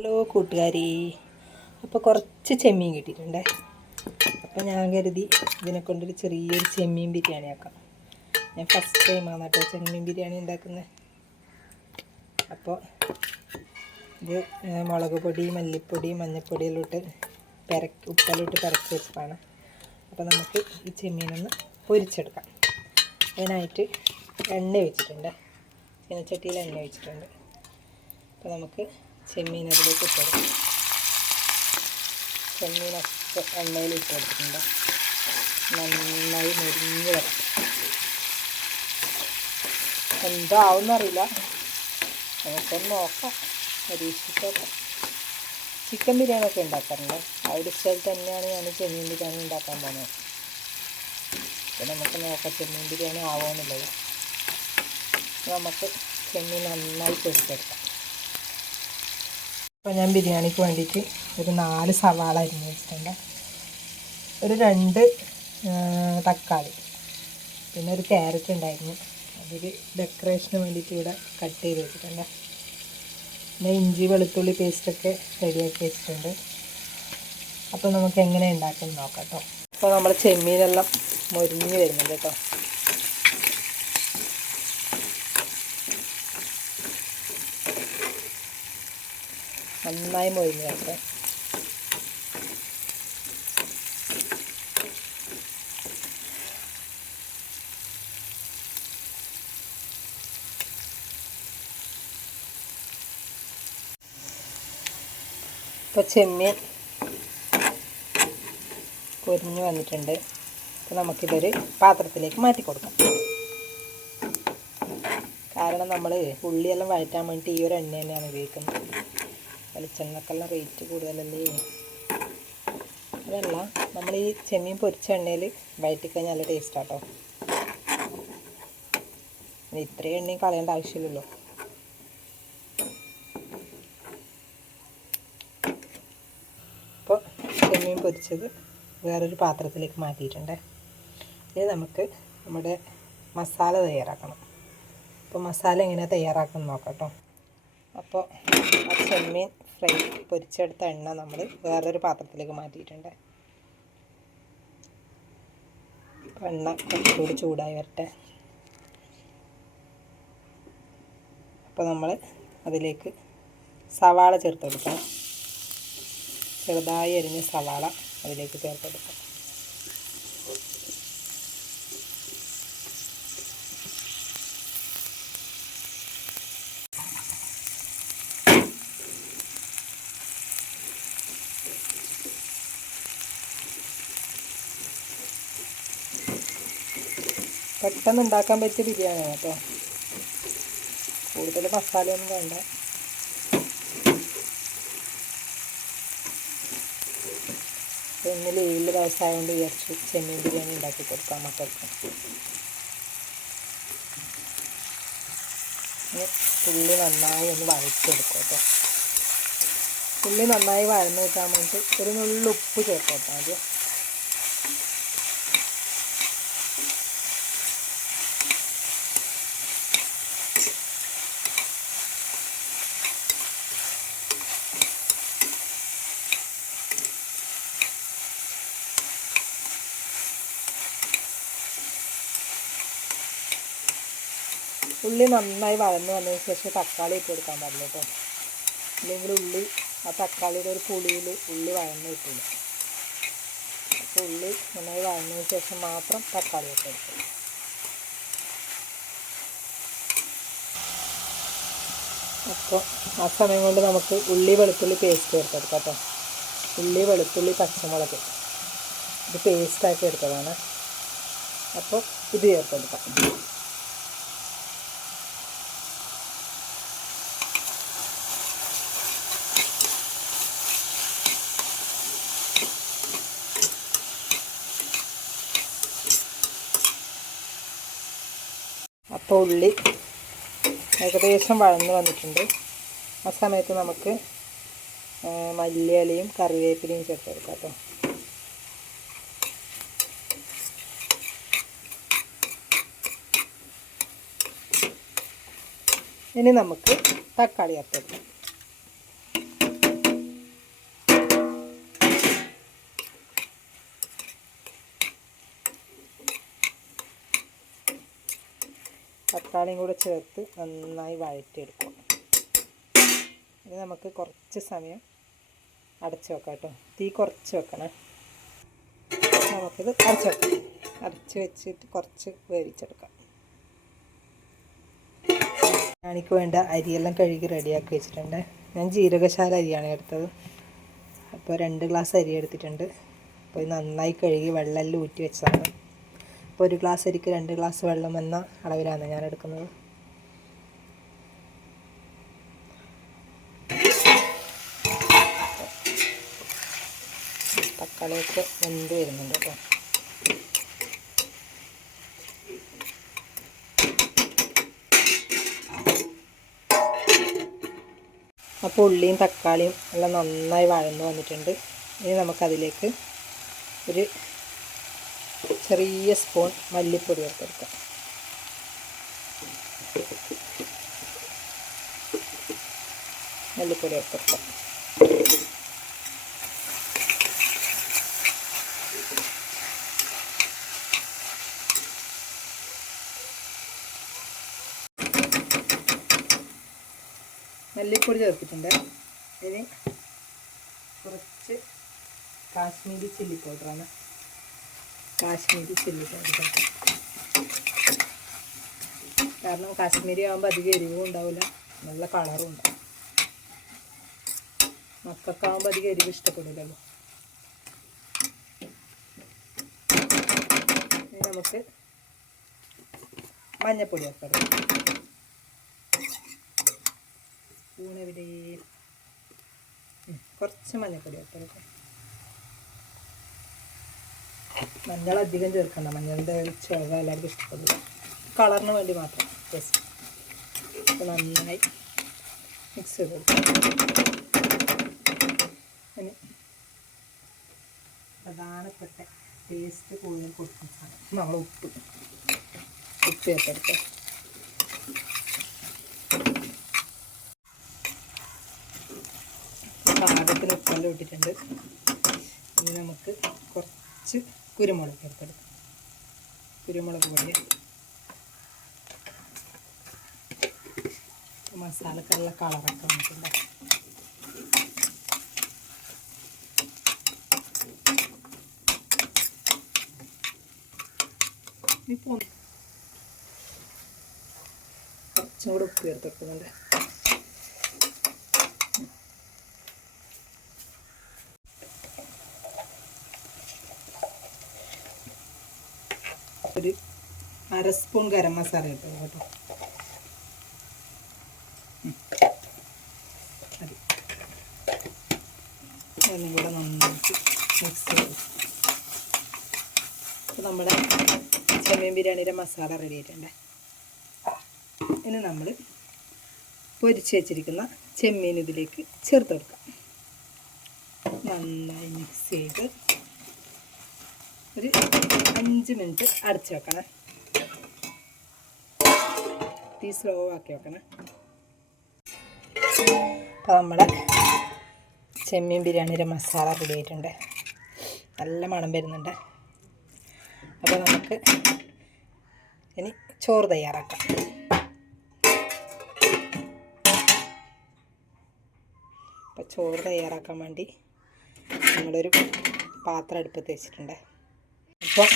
Hello കൂട്ടുകാരി, അപ്പോൾ കുറച്ച് ചെമ്മീൻ കിട്ടിയിട്ടുണ്ട്. അപ്പോൾ ഞാൻ കരുതി ഇതിനെ കൊണ്ടൊരു ചെറിയൊരു ചെമ്മീൻ ബിരിയാണി ആക്കാം. ഞാൻ ഫസ്റ്റ് ടൈമാണ് കേട്ടോ ചെമ്മീൻ ബിരിയാണി ഉണ്ടാക്കുന്നത്. അപ്പോൾ ഇത് മുളക് പൊടി, മല്ലിപ്പൊടി, മഞ്ഞൾപ്പൊടിയെല്ലാം ഇട്ട് ഉപ്പെല്ലാം ഇട്ട് പെരക്കി വെച്ചതാണ്. അപ്പോൾ നമുക്ക് ഈ ചെമ്മീനൊന്ന് പൊരിച്ചെടുക്കാം. അതിനായിട്ട് എണ്ണ ഒഴിച്ചിട്ടുണ്ട്, ചീനച്ചട്ടിയിൽ എണ്ണ ഒഴിച്ചിട്ടുണ്ട്. അപ്പോൾ നമുക്ക് ചെമ്മീൻ അതിലേക്ക് ഇട്ടുകൊടുക്കാം. ചെമ്മീനൊക്കെ എണ്ണയിൽ ഇട്ട് കൊടുത്തിട്ടുണ്ട്. നന്നായി മുരിഞ്ഞ് വരാം. എന്തോ ആവുമെന്നറിയില്ല, നമുക്കൊന്ന് നോക്കാം, പരീക്ഷിച്ച് നോക്കാം. ചിക്കൻ ബിരിയാണി ഒക്കെ ഉണ്ടാക്കാറുണ്ട്. ആ ഒരു സ്റ്റൈൽ തന്നെയാണ് ഞാൻ ചെമ്മീൻ ബിരിയാണി ഉണ്ടാക്കാൻ പോകുന്നത്. അപ്പോൾ നമുക്ക് നോക്കാം ചെമ്മീൻ ബിരിയാണി ആവുമെന്നുള്ളത്. നമുക്ക് ചെമ്മീൻ നന്നായി പൊരിച്ചെടുക്കാം. അപ്പോൾ ഞാൻ ബിരിയാണിക്ക് വേണ്ടിയിട്ട് ഒരു 4 സവാള അരിഞ്ഞ് വെച്ചിട്ടുണ്ട്, ഒരു 2 തക്കാളി, പിന്നെ ഒരു ക്യാരറ്റ് ഉണ്ടായിരുന്നു, അതൊരു ഡെക്കറേഷന് വേണ്ടിയിട്ട് ഇവിടെ കട്ട് ചെയ്ത് വെച്ചിട്ടുണ്ട്. പിന്നെ ഇഞ്ചി വെളുത്തുള്ളി പേസ്റ്റൊക്കെ റെഡിയാക്കി വെച്ചിട്ടുണ്ട്. അപ്പോൾ നമുക്ക് എങ്ങനെ ഉണ്ടാക്കുന്നത് നോക്കാം കേട്ടോ. അപ്പോൾ നമ്മൾ ചെമ്മീനെല്ലാം മൊരിഞ്ഞ് വരുന്നുണ്ട് കേട്ടോ. നന്നായി മൊരിഞ്ഞ് വരട്ടെ. ഇപ്പോൾ ചെമ്മീൻ പൊരിഞ്ഞ് വന്നിട്ടുണ്ട്. അപ്പോൾ നമുക്കിതൊരു പാത്രത്തിലേക്ക് മാറ്റി കൊടുക്കാം. കാരണം നമ്മൾ ഉള്ളിയെല്ലാം വഴറ്റാൻ വേണ്ടിയിട്ട് ഈ ഒരു എണ്ണ തന്നെയാണ് ഉപയോഗിക്കുന്നത്. വെളിച്ചെണ്ണക്കെല്ലാം റേറ്റ് കൂടുതലല്ലേ. അതല്ല, നമ്മൾ ഈ ചെമ്മീൻ പൊരിച്ച എണ്ണയിൽ വഴറ്റിക്കഴിഞ്ഞാൽ നല്ല ടേസ്റ്റാട്ടോ. ഇത്രയും എണ്ണയും കളയേണ്ട ആവശ്യമില്ലല്ലോ. അപ്പോൾ ചെമ്മീൻ പൊരിച്ചത് വേറൊരു പാത്രത്തിലേക്ക് മാറ്റിയിട്ടുണ്ട്. ഇത് നമുക്ക് നമ്മുടെ മസാല തയ്യാറാക്കണം. അപ്പോൾ മസാല എങ്ങനെയാണ് തയ്യാറാക്കുന്നത് നോക്കാം കേട്ടോ. അപ്പോൾ ആ ചെമ്മീൻ ഫ്രൈ പൊരിച്ചെടുത്ത എണ്ണ നമ്മൾ വേറൊരു പാത്രത്തിലേക്ക് മാറ്റിയിട്ടുണ്ട്. എണ്ണ കുറച്ചുകൂടി ചൂടായി വരട്ടെ. അപ്പോൾ നമ്മൾ അതിലേക്ക് സവാള ചേർത്ത് കൊടുക്കണം. ചെറുതായി അരിഞ്ഞ സവാള അതിലേക്ക് ചേർത്ത് കൊടുക്കാം. പെട്ടെന്ന് ഉണ്ടാക്കാൻ പറ്റിയ ബിരിയാണിയാണ് കേട്ടോ. കൂടുതൽ മസാലയൊന്നും വേണ്ട. ഇന്ന് ലീവിലെ ദിവസമായതുകൊണ്ട് വിചാരിച്ചു ചെമ്മീൻ ബിരിയാണി ഉണ്ടാക്കി കൊടുക്കാം മക്കൾക്ക്. ഉള്ളി നന്നായി ഒന്ന് വഴച്ചെടുക്കും കേട്ടോ. ഉള്ളി നന്നായി വഴന്ന് കിട്ടാൻ വേണ്ടിയിട്ട് ഒരു നുള്ളി ഉപ്പ് ചേർക്കട്ടെ ആദ്യം. ഉള്ളി നന്നായി വഴന്ന് വന്നതിന് ശേഷം തക്കാളി ഇട്ട് കൊടുക്കാൻ പാടില്ല കേട്ടോ. അല്ലെങ്കിൽ ഉള്ളി ആ തക്കാളിയുടെ ഒരു പുളിയിൽ ഉള്ളി വഴന്ന് കിട്ടില്ല. അപ്പോൾ ഉള്ളി നന്നായി വഴന്നതിന് ശേഷം മാത്രം തക്കാളി ഇട്ട് കൊടുക്കും. അപ്പോൾ ആ സമയം കൊണ്ട് നമുക്ക് ഉള്ളി വെളുത്തുള്ളി പേസ്റ്റ് ചേർത്തെടുക്കാം കേട്ടോ. ഉള്ളി വെളുത്തുള്ളി പച്ചമുളക് ഇത് പേസ്റ്റാക്കി എടുത്തതാണ്. അപ്പോൾ ഇത് ചേർത്തെടുക്കാം. അപ്പോൾ ഉള്ളി ഏകദേശം വഴന്ന് വന്നിട്ടുണ്ട്. ആ സമയത്ത് നമുക്ക് മല്ലിയിലയും കറിവേപ്പിലയും ചേർത്തെടുക്കാം കേട്ടോ. ഇനി നമുക്ക് തക്കാളി ചേർത്തെടുക്കാം. തക്കാളിയും കൂടെ ചേർത്ത് നന്നായി വഴറ്റിയെടുക്കും. ഇനി നമുക്ക് കുറച്ച് സമയം അടച്ച് വെക്കാം കേട്ടോ. തീ കുറച്ച് വെക്കണേ. നമുക്കിത് അടച്ച് വെക്കാം. അടച്ച് വെച്ചിട്ട് കുറച്ച് വേവിച്ചെടുക്കാം. എനിക്ക് വേണ്ട അരിയെല്ലാം കഴുകി റെഡിയാക്കി വെച്ചിട്ടുണ്ട്. ഞാൻ ജീരകശാല അരിയാണ് എടുത്തത്. അപ്പോൾ 2 ഗ്ലാസ് അരി എടുത്തിട്ടുണ്ട്. അപ്പോൾ നന്നായി കഴുകി വെള്ളമെല്ലാം ഊറ്റി വെച്ചതാണ്. അപ്പോൾ 1 ഗ്ലാസ് അരിക്ക് 2 ഗ്ലാസ് വെള്ളം എന്ന അളവിലാണ് ഞാൻ എടുക്കുന്നത്. തക്കാളിയൊക്കെ വെന്ത് വരുന്നുണ്ട് കേട്ടോ. അപ്പോൾ ഉള്ളിയും തക്കാളിയും എല്ലാം നന്നായി വഴന്ന് വന്നിട്ടുണ്ട്. ഇനി നമുക്കതിലേക്ക് ഒരു ചെറിയ സ്പൂൺ മല്ലിപ്പൊടി ചേർത്തെടുക്കാം. മല്ലിപ്പൊടി ചേർത്തെടുക്കാം. മല്ലിപ്പൊടി ചേർത്തിട്ടുണ്ട്. ഇനി കുറച്ച് കാശ്മീരി ചില്ലി പൗഡറാണ്. കാശ്മീരി ചില്ലി പൗഡർ കാരണം കാശ്മീരി ആകുമ്പോൾ അധികം എരിവും ഉണ്ടാവില്ല, നല്ല കളറും ഉണ്ടാവും. മക്കൾക്കാവുമ്പോൾ അധികം എരിവ് ഇഷ്ടപ്പെടില്ലല്ലോ. ഇനി നമുക്ക് മഞ്ഞൾപ്പൊടി ചേർക്കാം. സ്പൂണെവിടെ? കുറച്ച് മഞ്ഞൾപ്പൊടി ചേർക്കാം. മഞ്ഞൾ അധികം ചേർക്കണ്ട. മഞ്ഞളുടെ ചുവ എല്ലാവർക്കും ഇഷ്ടപ്പെടില്ല. കളറിന് വേണ്ടി മാത്രം ജസ്റ്റ് നന്നായി മിക്സ് ചെയ്ത് കൊടുക്കാം. ഇനി പ്രധാനപ്പെട്ട ടേസ്റ്റ് കൂടുതൽ കൊടുക്കുന്ന സാധനം നമ്മൾ ഉപ്പ് ചേർത്തെടുക്കാം. പാകത്തിന് ഉപ്പെല്ലാം ഇട്ടിട്ടുണ്ട്. ഇനി നമുക്ക് കുറച്ച് കുരുമുളക് ചേർത്തെടുക്കാം. കുരുമുളക് പൊടി മസാലക്കുള്ള കളറൊക്കെ വന്നിട്ടുണ്ട്. ഇപ്പോൾ കുറച്ചും കൂടെ ഉപ്പ് ചേർത്തെടുക്കുന്നുണ്ട്. ഒരു 1/2 സ്പൂൺ ഗരം മസാല ഇട്ടു കേട്ടോ. മതി. ഒന്നും കൂടെ നന്നായിട്ട് മിക്സ് ചെയ്ത്. അപ്പോൾ നമ്മുടെ ചെമ്മീൻ ബിരിയാണിയുടെ മസാല റെഡി ആയിട്ടുണ്ട്. ഇനി നമ്മൾ പൊരിച്ച് വെച്ചിരിക്കുന്ന ചെമ്മീൻ ഇതിലേക്ക് ചേർത്ത് കൊടുക്കാം. നന്നായി മിക്സ് ചെയ്ത് ഒരു 5 മിനിറ്റ് അടച്ച് വെക്കണം. തീ സ്ലോ ആക്കി വെക്കണം. അപ്പോൾ നമ്മുടെ ചെമ്മീൻ ബിരിയാണിയുടെ മസാല റെഡി ആയിട്ടുണ്ട്. നല്ല മണം വരുന്നുണ്ട്. അപ്പോൾ നമുക്ക് ഇനി ചോറ് തയ്യാറാക്കാം. അപ്പോൾ ചോറ് തയ്യാറാക്കാൻ വേണ്ടി നമ്മളൊരു പാത്രം അടുപ്പത്ത് വെച്ചിട്ടുണ്ട്. അപ്പോൾ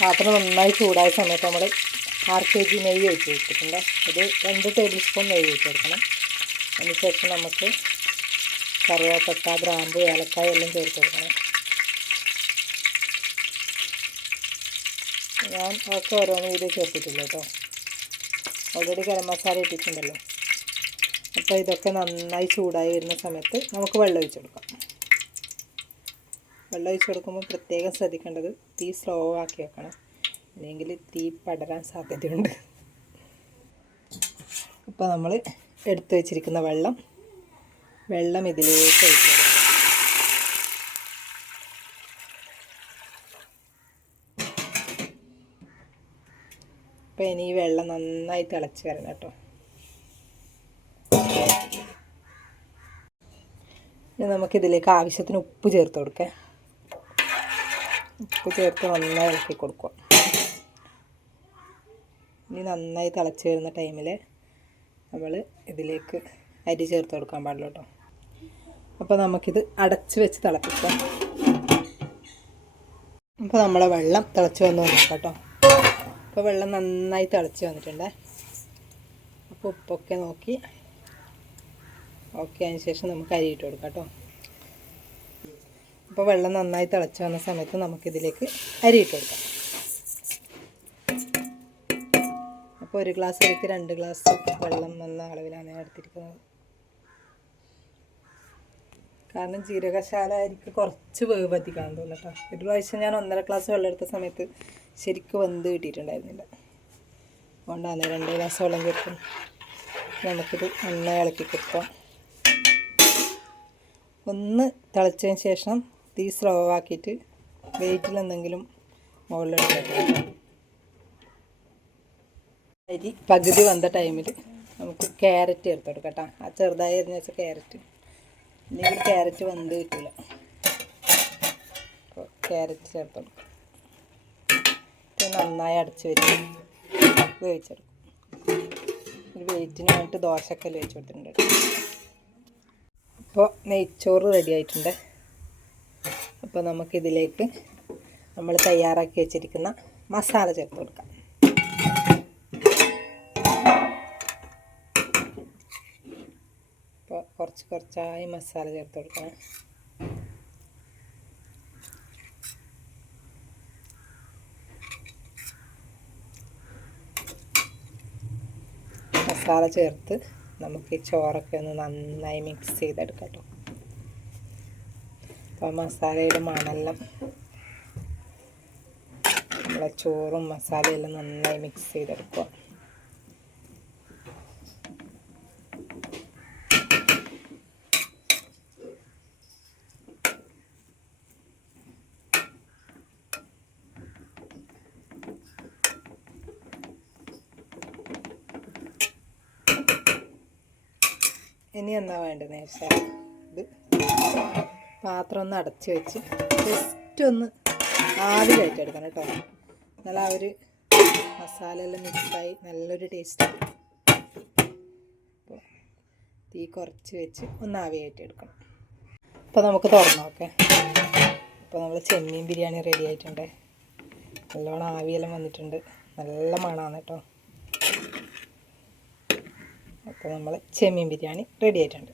പാത്രം നന്നായി ചൂടായ സമയത്ത് നമ്മൾ 6 kg നെയ്യ് ഒഴിച്ച് വെച്ചിട്ടുണ്ട്. അത് 2 ടേബിൾ സ്പൂൺ നെയ്യ് ഒഴിച്ച് കൊടുക്കണം. അതിനുശേഷം നമുക്ക് കറുവപ്പട്ട, ഗ്രാമ്പു, ഏലക്കായ എല്ലാം ചേർത്ത് കൊടുക്കണം. ഞാൻ ഒക്കെ ഓരോന്ന് വീഡിയോ ചേർത്തിട്ടില്ല കേട്ടോ. ഓൾറെഡി ഗരം മസാല ഇട്ടിട്ടുണ്ടല്ലോ. അപ്പോൾ ഇതൊക്കെ നന്നായി ചൂടായി വരുന്ന സമയത്ത് നമുക്ക് വെള്ളം ഒഴിച്ച് കൊടുക്കാം. വെള്ളം ഒഴിച്ച് കൊടുക്കുമ്പോൾ പ്രത്യേകം ശ്രദ്ധിക്കേണ്ടത് തീ സ്ലോ ആക്കി വെക്കണം, അല്ലെങ്കിൽ തീ പടരാൻ സാധ്യതയുണ്ട്. അപ്പോൾ നമ്മൾ എടുത്തു വെച്ചിരിക്കുന്ന വെള്ളം ഇതിലേക്ക് ഒഴിച്ച് കൊടുക്കാം. അപ്പോൾ ഇനി ഈ വെള്ളം നന്നായി തിളച്ച് വരണം കേട്ടോ. ഇനി നമുക്കിതിലേക്ക് ആവശ്യത്തിന് ഉപ്പ് ചേർത്ത് കൊടുക്കാം. ഉപ്പ് ചേർത്ത് നന്നായി ഇളക്കി കൊടുക്കുക. ഇനി നന്നായി തിളച്ച് വരുന്ന ടൈമിൽ നമ്മൾ ഇതിലേക്ക് അരി ചേർത്ത് കൊടുക്കാൻ പാടില്ല കേട്ടോ. അപ്പോൾ നമുക്കിത് അടച്ച് വെച്ച് തിളപ്പിക്കാം. അപ്പോൾ നമ്മളെ വെള്ളം തിളച്ച് വന്ന് നോക്കാം കേട്ടോ. അപ്പോൾ വെള്ളം നന്നായി തിളച്ച് വന്നിട്ടുണ്ട്. അപ്പോൾ ഉപ്പൊക്കെ നോക്കി ഓക്കെ അതിന് ശേഷം നമുക്ക് അരി ഇട്ട് കൊടുക്കാം കേട്ടോ. അപ്പോൾ വെള്ളം നന്നായി തിളച്ച് വന്ന സമയത്ത് നമുക്കിതിലേക്ക് അരി ഇട്ട് കൊടുക്കാം. അപ്പോൾ 1 ഗ്ലാസ് അരിക്ക് 2 ഗ്ലാസ് വെള്ളം എന്ന അളവിലാണ് ഞാൻ എടുത്തിരിക്കുന്നത്. കാരണം ജീരകശാല അരിക്ക് കുറച്ച് വേവ് അധികം തോന്നുന്നു കേട്ടോ. ഒരു പ്രാവശ്യം ഞാൻ 1.5 ഗ്ലാസ് വെള്ളം എടുത്ത സമയത്ത് ശരിക്കും വെന്ത് കിട്ടിയിട്ടുണ്ടായിരുന്നില്ല. അതുകൊണ്ടാണ് 2 ഗ്ലാസ് വെള്ളം ചേർക്കും. നമുക്കിത് നന്നായി ഇളക്കി കൊടുക്കാം. ഒന്ന് തിളച്ചതിന് ശേഷം തീ സ്ലോ ആക്കിയിട്ട് വെയിറ്റിൽ എന്തെങ്കിലും മുകളിലെടുക്കാം. അരി പകുതി വന്ന ടൈമിൽ നമുക്ക് ക്യാരറ്റ് ചേർത്ത് കൊടുക്കാം കേട്ടോ. ആ ചെറുതായി അരിഞ്ഞ് വെച്ച ക്യാരറ്റ്, ഇല്ലെങ്കിൽ ക്യാരറ്റ് വെന്ത് കിട്ടില്ല. അപ്പോൾ ക്യാരറ്റ് ചേർത്ത് കൊടുക്കാം. നന്നായി അടച്ച് വെച്ച് വേവിച്ചെടുക്കും. ഒരു വെയിറ്റിന് വേണ്ടിയിട്ട് ദോശക്കല്ല് വെച്ച് കൊടുത്തിട്ടുണ്ട്. അപ്പോൾ നെയ്ച്ചോറ് റെഡി ആയിട്ടുണ്ട്. അപ്പോൾ നമുക്കിതിലേക്ക് നമ്മൾ തയ്യാറാക്കി വെച്ചിരിക്കുന്ന മസാല ചേർത്ത് കൊടുക്കാം. അപ്പോൾ കുറച്ചായി മസാല ചേർത്ത് കൊടുക്കണം. മസാല ചേർത്ത് നമുക്ക് ഈ ചോറൊക്കെ ഒന്ന് നന്നായി മിക്സ് ചെയ്തെടുക്കാം കേട്ടോ. അപ്പോൾ മസാലയുടെ മണമെല്ലാം നമ്മളെ ചോറും മസാലയെല്ലാം നന്നായി മിക്സ് ചെയ്തെടുക്കുക. ഇനി എന്നാ വേണ്ടതെന്ന് വെച്ചാൽ ഇത് പാത്രം ഒന്ന് അടച്ച് വെച്ച് ജസ്റ്റ് ഒന്ന് ആവി കയറ്റെടുക്കണം കേട്ടോ. എന്നാൽ ആ ഒരു മസാല എല്ലാം മിക്സായി നല്ലൊരു ടേസ്റ്റ്. അപ്പോൾ തീ കുറച്ച് വെച്ച് ഒന്ന് ആവി കയറ്റെടുക്കണം. അപ്പോൾ നമുക്ക് തുറന്നു നോക്കാം. അപ്പോൾ നമ്മൾ ചെമ്മീൻ ബിരിയാണി റെഡി ആയിട്ടുണ്ട്. നല്ലോണം ആവിയെല്ലാം വന്നിട്ടുണ്ട്. നല്ല മണമാണ് കേട്ടോ. അപ്പോൾ നമ്മൾ ചെമ്മീൻ ബിരിയാണി റെഡി ആയിട്ടുണ്ട്.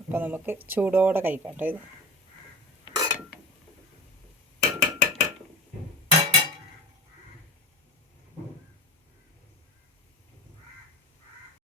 അപ്പോൾ നമുക്ക് ചൂടോടെ കഴിക്കാം കേട്ടോ ഇത്.